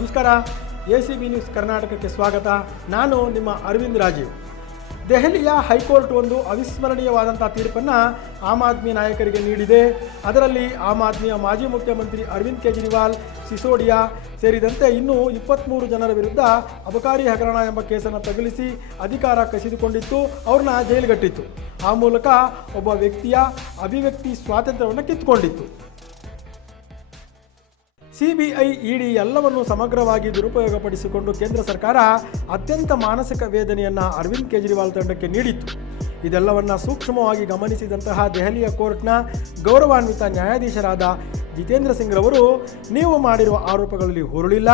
ನಮಸ್ಕಾರ. ACB news ಕರ್ನಾಟಕಕ್ಕೆ ಸ್ವಾಗತ. ನಾನು ನಿಮ್ಮ ಅರವಿಂದ್ ರಾಜೀವ್. ದೆಹಲಿಯ ಹೈಕೋರ್ಟ್ ಒಂದು ಅವಿಸ್ಮರಣೀಯವಾದಂಥ ತೀರ್ಪನ್ನು ಆಮ್ ಆದ್ಮಿ ನಾಯಕರಿಗೆ ನೀಡಿದೆ. ಅದರಲ್ಲಿ ಆಮ್ ಆದ್ಮಿಯ ಮಾಜಿ ಮುಖ್ಯಮಂತ್ರಿ ಅರವಿಂದ್ ಕೇಜ್ರಿವಾಲ್, ಸಿಸೋಡಿಯಾ ಸೇರಿದಂತೆ ಇನ್ನೂ 23 ಜನರ ವಿರುದ್ಧ ಅಬಕಾರಿ ಹಗರಣ ಎಂಬ ಕೇಸನ್ನು ತಗುಲಿಸಿ ಅಧಿಕಾರ ಕಸಿದುಕೊಂಡಿತ್ತು, ಅವ್ರನ್ನ ಜೈಲಿಗಟ್ಟಿತ್ತು. ಆ ಮೂಲಕ ಒಬ್ಬ ವ್ಯಕ್ತಿಯ ಅಭಿವ್ಯಕ್ತಿ ಸ್ವಾತಂತ್ರ್ಯವನ್ನು ಕಿತ್ತುಕೊಂಡಿತ್ತು. CBI ED ಎಲ್ಲವನ್ನು ಸಮಗ್ರವಾಗಿ ದುರುಪಯೋಗಪಡಿಸಿಕೊಂಡು ಕೇಂದ್ರ ಸರ್ಕಾರ ಅತ್ಯಂತ ಮಾನಸಿಕ ವೇದನೆಯನ್ನು ಅರವಿಂದ್ ಕೇಜ್ರಿವಾಲ್ ತಂಡಕ್ಕೆ ನೀಡಿತ್ತು. ಇದೆಲ್ಲವನ್ನು ಸೂಕ್ಷ್ಮವಾಗಿ ಗಮನಿಸಿದಂತಹ ದೆಹಲಿಯ ಕೋರ್ಟ್ನ ಗೌರವಾನ್ವಿತ ನ್ಯಾಯಾಧೀಶರಾದ ಜಿತೇಂದ್ರ ಸಿಂಗ್ ರವರು, ನೀವು ಮಾಡಿರುವ ಆರೋಪಗಳಲ್ಲಿ ಹುರುಳಿಲ್ಲ,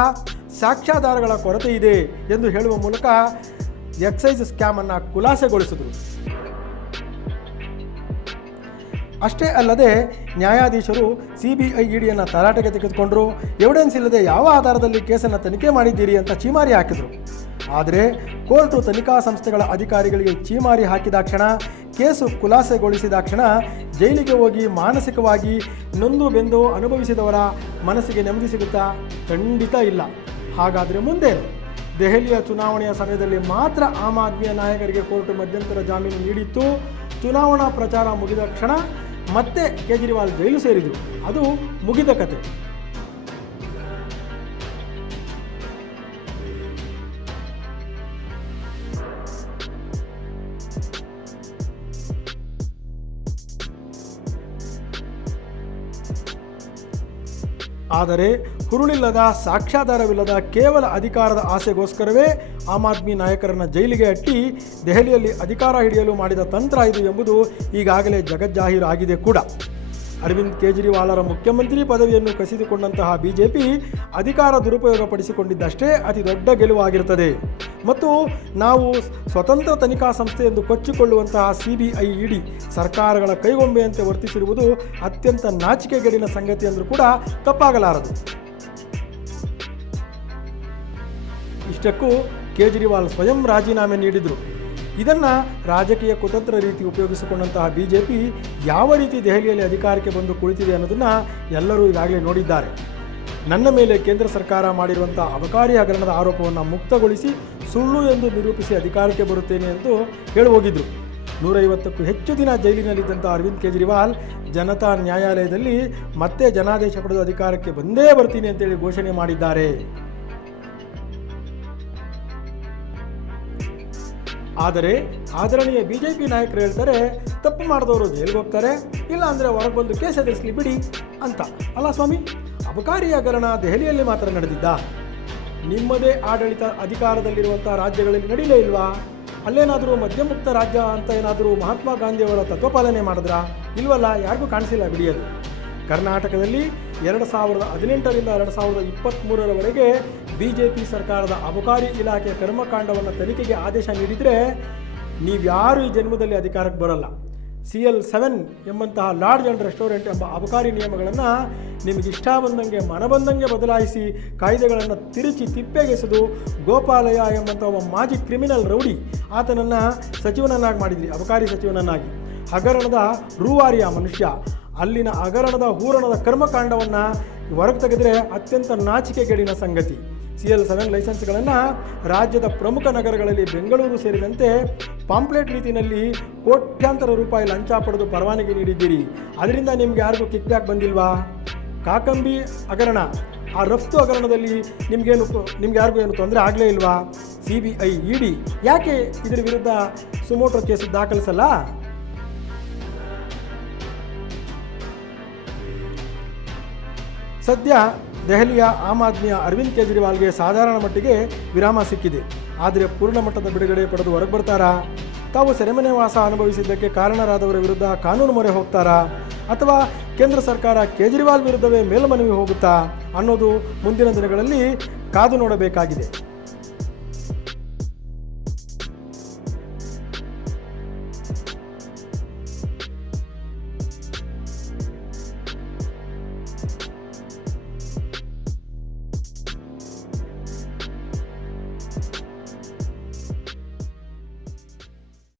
ಸಾಕ್ಷ್ಯಾಧಾರಗಳ ಕೊರತೆ ಇದೆ ಎಂದು ಹೇಳುವ ಮೂಲಕ ಎಕ್ಸೈಸ್ ಸ್ಕ್ಯಾಮ್ ಅನ್ನು ಖುಲಾಸೆಗೊಳಿಸಿದರು. ಅಷ್ಟೇ ಅಲ್ಲದೆ ನ್ಯಾಯಾಧೀಶರು CBI EDಯನ್ನು ತರಾಟೆಗೆ ತೆಗೆದುಕೊಂಡರು. ಎವಿಡೆನ್ಸ್ ಇಲ್ಲದೆ ಯಾವ ಆಧಾರದಲ್ಲಿ ಕೇಸನ್ನು ತನಿಖೆ ಮಾಡಿದ್ದೀರಿ ಅಂತ ಚೀಮಾರಿ ಹಾಕಿದರು. ಆದರೆ ಕೋರ್ಟು ತನಿಖಾ ಸಂಸ್ಥೆಗಳ ಅಧಿಕಾರಿಗಳಿಗೆ ಚೀಮಾರಿ ಹಾಕಿದಾಕ್ಷಣ, ಕೇಸು ಖುಲಾಸೆಗೊಳಿಸಿದಾಕ್ಷಣ ಜೈಲಿಗೆ ಹೋಗಿ ಮಾನಸಿಕವಾಗಿ ನೊಂದು ಬೆಂದು ಅನುಭವಿಸಿದವರ ಮನಸ್ಸಿಗೆ ನೆಮ್ಮದಿ ಸಿಗುತ್ತಾ? ಖಂಡಿತ ಇಲ್ಲ. ಹಾಗಾದರೆ ಮುಂದೆ ದೆಹಲಿಯ ಚುನಾವಣೆಯ ಸಮಯದಲ್ಲಿ ಮಾತ್ರ ಆಮ್ ಆದ್ಮಿಯ ನಾಯಕರಿಗೆ ಕೋರ್ಟ್ ಮಧ್ಯಂತರ ಜಾಮೀನು ನೀಡಿತ್ತು. ಚುನಾವಣಾ ಪ್ರಚಾರ ಮುಗಿದ ಕ್ಷಣ ಮತ್ತೆ ಕೇಜ್ರಿವಾಲ್ ಜೈಲು ಸೇರಿದರು. ಅದು ಮುಗಿದ ಕತೆ. ಆದರೆ ಹುರುಳಿಲ್ಲದ, ಸಾಕ್ಷ್ಯಾಧಾರವಿಲ್ಲದ ಕೇವಲ ಅಧಿಕಾರದ ಆಸೆಗೋಸ್ಕರವೇ ಆಮ್ ಆದ್ಮಿ ನಾಯಕರನ್ನು ಜೈಲಿಗೆ ಅಟ್ಟಿ ದೆಹಲಿಯಲ್ಲಿ ಅಧಿಕಾರ ಹಿಡಿಯಲು ಮಾಡಿದ ತಂತ್ರ ಇದು ಎಂಬುದು ಈಗಾಗಲೇ ಜಗಜ್ಜಾಹೀರು ಆಗಿದೆ ಕೂಡ. ಅರವಿಂದ್ ಕೇಜ್ರಿವಾಲರ ಮುಖ್ಯಮಂತ್ರಿ ಪದವಿಯನ್ನು ಕಸಿದುಕೊಂಡಂತಹ BJP ಅಧಿಕಾರ ದುರುಪಯೋಗಪಡಿಸಿಕೊಂಡಿದ್ದಷ್ಟೇ ಅತಿ ದೊಡ್ಡ ಗೆಲುವಾಗಿರುತ್ತದೆ. ಮತ್ತು ನಾವು ಸ್ವತಂತ್ರ ತನಿಖಾ ಸಂಸ್ಥೆ ಎಂದು ಕೊಚ್ಚಿಕೊಳ್ಳುವಂತಹ CBI ED ಸರ್ಕಾರಗಳ ಕೈಗೊಂಬೆಯಂತೆ ವರ್ತಿಸಿರುವುದು ಅತ್ಯಂತ ನಾಚಿಕೆಗೇಡಿನ ಸಂಗತಿ ಅಂದರೂ ಕೂಡ ತಪ್ಪಾಗಲಾರದು. ಇಷ್ಟಕ್ಕೂ ಕೇಜ್ರಿವಾಲ್ ಸ್ವಯಂ ರಾಜೀನಾಮೆ ನೀಡಿದರು. ಇದನ್ನು ರಾಜಕೀಯ ಕುತಂತ್ರ ರೀತಿ ಉಪಯೋಗಿಸಿಕೊಂಡಂತಹ BJP ಯಾವ ರೀತಿ ದೆಹಲಿಯಲ್ಲಿ ಅಧಿಕಾರಕ್ಕೆ ಬಂದು ಕುಳಿತಿದೆ ಅನ್ನೋದನ್ನು ಎಲ್ಲರೂ ಈಗಾಗಲೇ ನೋಡಿದ್ದಾರೆ. ನನ್ನ ಮೇಲೆ ಕೇಂದ್ರ ಸರ್ಕಾರ ಮಾಡಿರುವಂಥ ಅಬಕಾರಿ ಹಗರಣದ ಆರೋಪವನ್ನು ಮುಕ್ತಗೊಳಿಸಿ ಸುಳ್ಳು ಎಂದು ನಿರೂಪಿಸಿ ಅಧಿಕಾರಕ್ಕೆ ಬರುತ್ತೇನೆ ಎಂದು ಹೇಳಿ ಹೋಗಿದ್ದರು. 150ಕ್ಕೂ ಹೆಚ್ಚು ದಿನ ಜೈಲಿನಲ್ಲಿದ್ದಂಥ ಅರವಿಂದ್ ಕೇಜ್ರಿವಾಲ್ ಜನತಾ ನ್ಯಾಯಾಲಯದಲ್ಲಿ ಮತ್ತೆ ಜನಾದೇಶ ಪಡೆದು ಅಧಿಕಾರಕ್ಕೆ ಬಂದೇ ಬರ್ತೀನಿ ಅಂತೇಳಿ ಘೋಷಣೆ ಮಾಡಿದ್ದಾರೆ. ಆದರೆ ಆದರಣೀಯ BJP ನಾಯಕರು ಹೇಳ್ತಾರೆ, ತಪ್ಪು ಮಾಡಿದವರು ಜೈಲಿಗೆ ಹೋಗ್ತಾರೆ, ಇಲ್ಲ ಅಂದರೆ ಹೊರಗೆ ಬಂದು ಕೇಸ್ ಎದುರಿಸಲಿ ಬಿಡಿ ಅಂತ. ಅಲ್ಲ ಸ್ವಾಮಿ, ಅಬಕಾರಿ ಹಗರಣ ದೆಹಲಿಯಲ್ಲಿ ಮಾತ್ರ ನಡೆದಿದ್ದ? ನಿಮ್ಮದೇ ಆಡಳಿತ ಅಧಿಕಾರದಲ್ಲಿರುವಂಥ ರಾಜ್ಯಗಳಲ್ಲಿ ನಡೀಲೇ ಇಲ್ವಾ? ಅಲ್ಲೇನಾದರೂ ಮದ್ಯಮುಕ್ತ ರಾಜ್ಯ ಅಂತ ಏನಾದರೂ ಮಹಾತ್ಮ ಗಾಂಧಿಯವರ ತತ್ವಪಾಲನೆ ಮಾಡಿದ್ರಾ? ಇಲ್ವಲ್ಲ, ಯಾರಿಗೂ ಕಾಣಿಸಿಲ್ಲ ಬಿಡಿಯದು. ಕರ್ನಾಟಕದಲ್ಲಿ 2018ರಿಂದ 2023ರವರೆಗೆ BJP ಸರ್ಕಾರದ ಅಬಕಾರಿ ಇಲಾಖೆಯ ಕರ್ಮಕಾಂಡವನ್ನು ತನಿಖೆಗೆ ಆದೇಶ ನೀಡಿದರೆ ನೀವ್ಯಾರು ಈ ಜನ್ಮದಲ್ಲಿ ಅಧಿಕಾರಕ್ಕೆ ಬರಲ್ಲ. CL7 ಎಂಬಂತಹ ಲಾಡ್ಜ್ ಆ್ಯಂಡ್ ರೆಸ್ಟೋರೆಂಟ್ ಎಂಬ ಅಬಕಾರಿ ನಿಯಮಗಳನ್ನು ನಿಮಗಿಷ್ಟ ಬಂದಂಗೆ ಮನಬಂದಂಗೆ ಬದಲಾಯಿಸಿ ಕಾಯ್ದೆಗಳನ್ನು ತಿರುಚಿ ತಿಪ್ಪೆಗೆಸೆದು ಗೋಪಾಲಯ್ಯ ಎಂಬಂಥ ಒಬ್ಬ ಮಾಜಿ ಕ್ರಿಮಿನಲ್ ರೌಡಿ ಆತನನ್ನು ಸಚಿವನನ್ನಾಗಿ ಮಾಡಿದ್ರಿ, ಅಬಕಾರಿ ಸಚಿವನನ್ನಾಗಿ. ಹಗರಣದ ರೂವಾರಿಯ ಮನುಷ್ಯ. ಅಲ್ಲಿನ ಹಗರಣದ ಹೂರಣದ ಕರ್ಮಕಾಂಡವನ್ನು ಹೊರಗೆ ತೆಗೆದರೆ ಅತ್ಯಂತ ನಾಚಿಕೆಗೇಡಿನ ಸಂಗತಿ. CL7 ಲೈಸೆನ್ಸ್ಗಳನ್ನು ರಾಜ್ಯದ ಪ್ರಮುಖ ನಗರಗಳಲ್ಲಿ ಬೆಂಗಳೂರು ಸೇರಿದಂತೆ ಪಾಂಪ್ಲೆಟ್ ರೀತಿಯಲ್ಲಿ ಕೋಟ್ಯಾಂತರ ರೂಪಾಯಿ ಲಂಚ ಪಡೆದು ಪರವಾನಗಿ ನೀಡಿದ್ದೀರಿ. ಅದರಿಂದ ನಿಮ್ಗೆ ಯಾರಿಗೂ ಕಿಕ್ ಬ್ಯಾಕ್ ಬಂದಿಲ್ವಾ? ಕಾಕಂಬಿ ಹಗರಣ, ಆ ರಫ್ತು ಹಗರಣದಲ್ಲಿ ನಿಮ್ಗೆ ಯಾರಿಗೂ ಏನು ತೊಂದರೆ ಆಗಲೇ ಇಲ್ವಾ? CBI ED ಯಾಕೆ ಇದರ ವಿರುದ್ಧ ಸುಮೋಟೋ ಕೇಸ್ ದಾಖಲಿಸಲ್ಲ? ಸದ್ಯ ದೆಹಲಿಯ ಆಮ್ ಆದ್ಮಿಯ ಅರವಿಂದ್ ಕೇಜ್ರಿವಾಲ್ಗೆ ಸಾಧಾರಣ ಮಟ್ಟಿಗೆ ವಿರಾಮ ಸಿಕ್ಕಿದೆ. ಆದರೆ ಪೂರ್ಣ ಮಟ್ಟದ ಬಿಡುಗಡೆ ಪಡೆದು ಹೊರಗೆ ಬರ್ತಾರಾ? ತಾವು ಸೆರೆಮನೆ ವಾಸ ಅನುಭವಿಸಿದ್ದಕ್ಕೆ ಕಾರಣರಾದವರ ವಿರುದ್ಧ ಕಾನೂನು ಮೊರೆ ಹೋಗ್ತಾರಾ? ಅಥವಾ ಕೇಂದ್ರ ಸರ್ಕಾರ ಕೇಜ್ರಿವಾಲ್ ವಿರುದ್ಧವೇ ಮೇಲ್ಮನವಿ ಹೋಗುತ್ತಾ ಅನ್ನೋದು ಮುಂದಿನ ದಿನಗಳಲ್ಲಿ ಕಾದು ನೋಡಬೇಕಾಗಿದೆ.